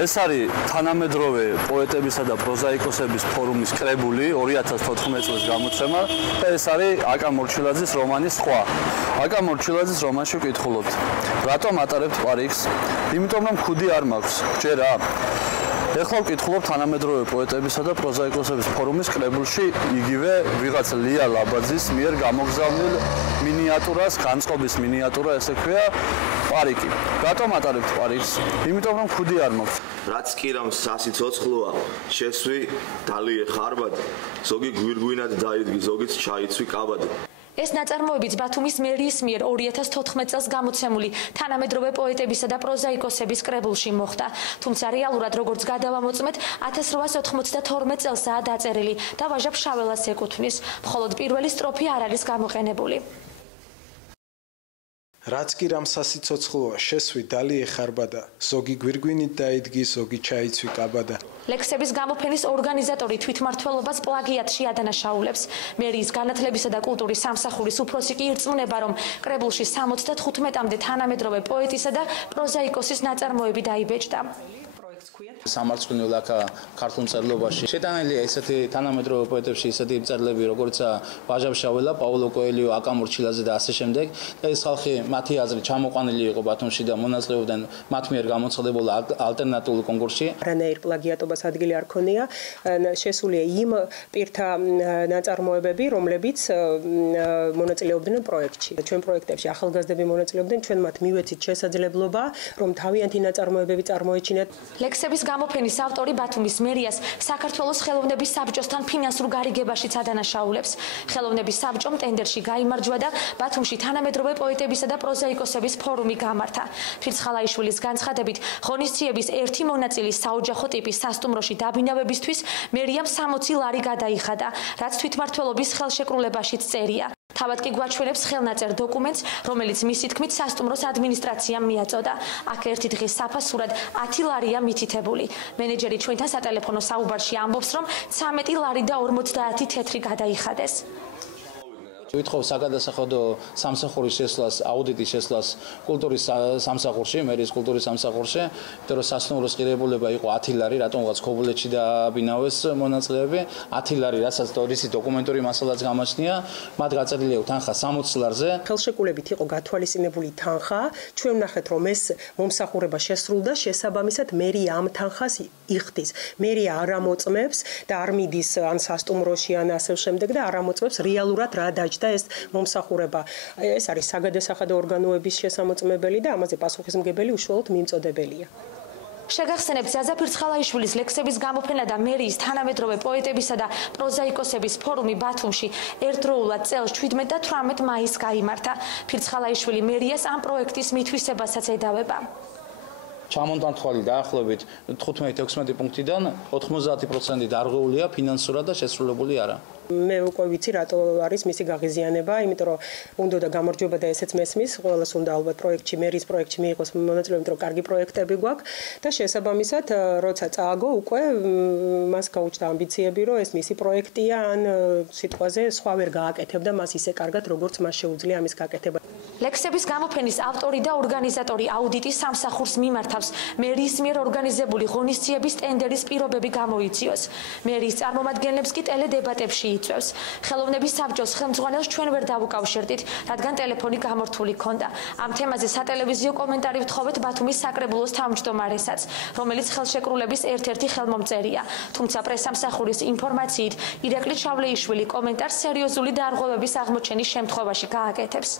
ეს არის თანამედროვე პოეტებისა და პროზაიკოსების ფორუმის კრებული 2014 წლის გამოცემა და ეს არის აკა მორჩილაძის რომანი სხვა. აკა მორჩილაძის რომანში ვკითხულობთ. რატომ ატარებთ პარიქს? იმიტომ რომ ქუდი არ მაქვს. ჯერა? ეხლა ვკითხულობ თანამედროვე პოეტებისა და პროზაიკოსების ფორუმის კრებულში იგივე ვიღაც ლია ლაბაძის მიერ გამოგზავნილ მინიატურას, განწყობის მინიატურა, ესე ქვია პარიკი. რატომ ატარებთ პარიქს? იმიტომ რომ ქუდი არ მაქვს. რაც კი რამ სასი ცოცხლოა, შესვი დალიე ხარბად, ზოგი გვირგვინად დაიდგი, ზოგიც ჩაიცვი კაბად. ეს ნაწარმოებიც ბათუმის მერიის მიერ 2014 წელს გამოცემული თანამედროვე პოეტებისა და პროზაიკოსების კრებულში მოხდა. თუმცა რეალურად როგორც გადავამოწმეთ 1892 წელსაა დაწერილი და ვაჟა ფშაველას ეკუთვნის. მხოლოდ პირველი სტროფი არ არის გამოყენებული. რაც კი რამ სასიცოცხლოა, შესვი დალიე ხარბადა, ზოგი გვირგვინით დაიდგი, ზოგი ჩაიცვი კაბადა. ლექსების გამოფენის ორგანიზატორი თვითმმართველობას პლაგიატში ადანაშაულებს. მერიის განათლებისა და კულტურის სამსახურის უფროსი კი ირწმუნება, რომ კრებულში 75-მდე თანამედროვე პოეტისა და პროზაიკოსის ნაწარმოები დაიბეჭდა. სამარცხვინო ლაკა ქართულ მწერლობაში შეტანილია ესეთი თანამედროვე პოეტებში ესეთი მწერლები როგორიცაა ვაჟა ფშაველა, პაულო კოელიო, აკა მორჩილაძე და ასე შემდეგ. ეს ხალხი მათი აზრით ჩამოყვანილი იყო ბათუმში და მონაწილეობდნენ მათ მიერ გამოცხადებულ ალტერნატიულ კონკურსში. არანაირ პლაგიატობას ადგილი არ ქონია. შესულია იმ პირთა ნაწარმოებები, რომლებიც მონაწილეობდნენ პროექტში. ჩვენ პროექტებში ახალგაზრდები მონაწილეობდნენ, ჩვენ მათ მივეცით შესაძლებლობა, რომ თავიანთი ნაწარმოებები წარმოეჩინათ. ლექსების გამოფენის ავტორი ბათუმის მერიას საქართველოს ხელოვნების საბჭოსთან ფინანსურ გარიგებაშიც ადანაშაულებს. ხელოვნების საბჭომ ტენდერში გაიმარჯვა და ბათუმში თანამედროვე პოეტებისა და პროზაიკოსების ფორუმი გამართა. ფირცხალაიშვილის განცხადებით, ღონისძიების ერთი მონაწილის საოჯახო ტიპის სასტუმროში დაბინავებისთვის მერიამ 60 ლარი გადაიხადა, რაც თვითმმართველობის ხელშეკრულებაშიც წერია. თავად კი გვაჩვენებს ხელნაწერ დოკუმენტს, რომელიც მისი თქმით სასტუმროს ადმინისტრაციამ მიაწოდა. აქ ერთი დღის საფასურად 10 ლარია მითითებული. მენეჯერი ჩვენთან სატელეფონო საუბარში ამბობს, რომ 13 ლარი და 50 თეთრი გადაიხადეს. ვითხოვ საგადასახადო სამსახურის შესვლას, აუდიტის შესვლას კულტურის სამსახურში, მერიის კულტურის სამსახურში, იმიტომ რომ სასტუმროს ღირებულება იყო 10 ლარი, რატომღაც ქობულეთში დააბინავეს მონაწილეები, 10 ლარი, რასაც თორისი დოკუმენტური მასალაც გამოჩნია, მათ გაწერილი აქვს თანხა 60 ლარზე. ხელშეკრულებით იყო გათვალისწინებული თანხა, ჩვენ ვნახეთ, რომ ეს მომსახურება შესრულდა, შესაბამისად მერია ამ თანხას იხდის. მერია არ ამოწმებს და არ მიდის ან სასტუმროში ან ასე შემდეგ და არ ამოწმებს რეალურად რა დაჯდა ეს მომსახურება. ეს არის საგადასახადო ორგანოების შესამოწმებელი და ამაზე პასუხისმგებელი უშუალოდ მიმწოდებელია. შეგახსენებთ ზაზა ფირცხალაიშვილის ლექსების გამოფენა და მერიის თანამედროვე პოეტებისა და პროზაიკოსების ფორუმი ბათუმში ერთდროულად წელს 17 და 18 მაისს გაიმართა. ფირცხალაიშვილი მერიას ამ პროექტის მითვისებასაც ედავება. ჩამონტანთვალი დაახლოებით 15-16 პუნქტიდან 90% დარღვეულია ფინანსურად და შესრულებული არა. მე უკვე ვიცი რატო არის მისი გაღიზიანება, იმიტომ რომ უნდა და გამარჯვება და ესეც მესმის, ყველას უნდა ალბათ პროექტში, მერიის პროექტში მიიღოს მონაწილეობა, რომ კარგი პროექტები გვაქვს და შესაბამისად, როცა წააგო, უკვე მას გაუჩნდა ამბიციები, რომ ეს მისი პროექტია, ან სიტყვაზე სხვა ვერ გააკეთებდა მას ისე კარგად, როგორც მას შეუძლია ამის გაკეთება. ლექსების გამოფენის ავტორი და ორგანიზატორი აუდიტის სამსახურს მიმართავს მერიის მიერ ორგანიზებული ღონისძიების ტენდერის პირობები გამოიწვიოს. მერიის წარმომადგენლებს კი ტელედებატებში იწვევს. ხელოვნების საბჭოს ხელმძღვანელს ჩვენ ვერ დავუკავშირდით, რადგან ტელეფონი გამორთული ჰქონდა. ამ თემაზე სატელევიზიო კომენტარი ვთხოვეთ ბათუმის საკრებულოს თავმჯდომარესაც, რომელიც ხელშეკრულების ერთ-ერთი ხელმომწერია. თუმცა პრესსამსახურის ინფორმაციით, ირაკლი ჩავლეიშვილი კომენტარს სერიოზული დარღვევების აღმოჩენის შემთხვევაში გააკეთებს.